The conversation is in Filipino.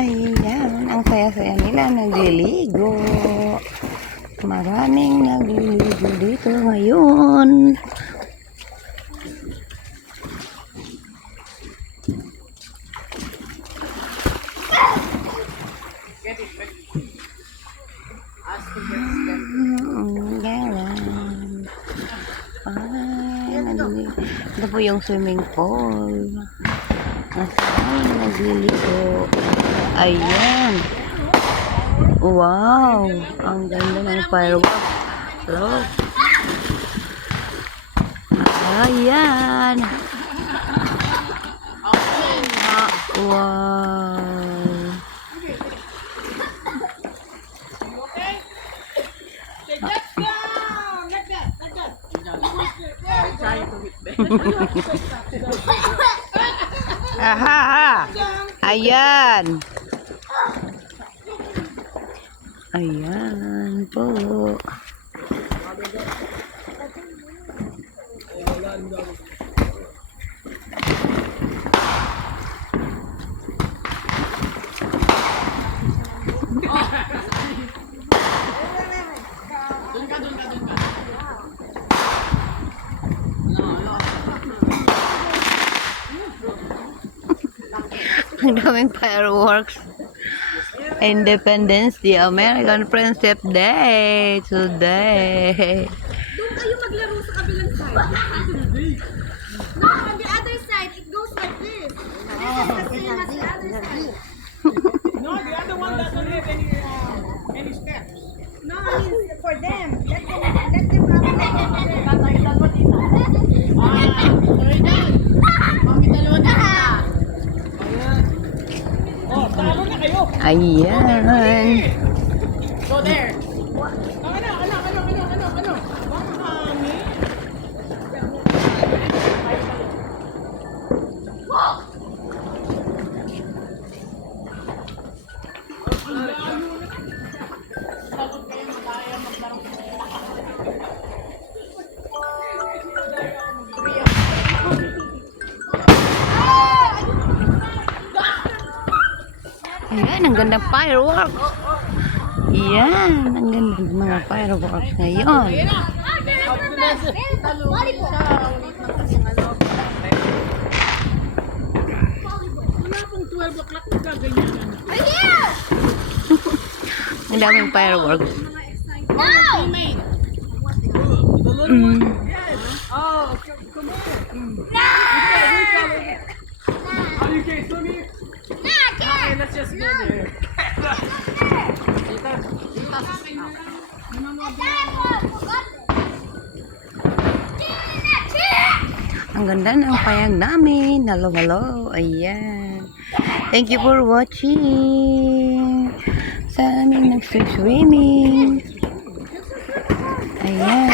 Ayan, ang saya-saya nila nagliligo. Maraming nagliligo dito ngayon. Ito po yung swimming pool. Maraming nagliligo. Ayan. Wow. Ang ganda ng fireworks. Look. Ayan. Wow. Aha. Ayan. Ayan po. Ang daming fireworks. Independence Day, American Friendship Day today. Doon kayo maglaro sa kabilang side. No, on the other side, it goes like this. This is the same as the other side. No, the other one doesn't have any steps. No, I mean, for them. Let them have Oh, talo na kayo. Ayan. Go there. Ano? Mami? Ayan, ang ganda fireworks. Ayan, ang ganda ng mga fireworks ngayon. Wala pong 12 o'clock na gaganyan. Ang daming fireworks. Teammate. Oh, come on. Oh, you can't swim here? Okay, let's just go there. Ang ganda ng payag namin. Hello, hello. Ayan. Thank you for watching. Sa aming nag-swimming. Ayan.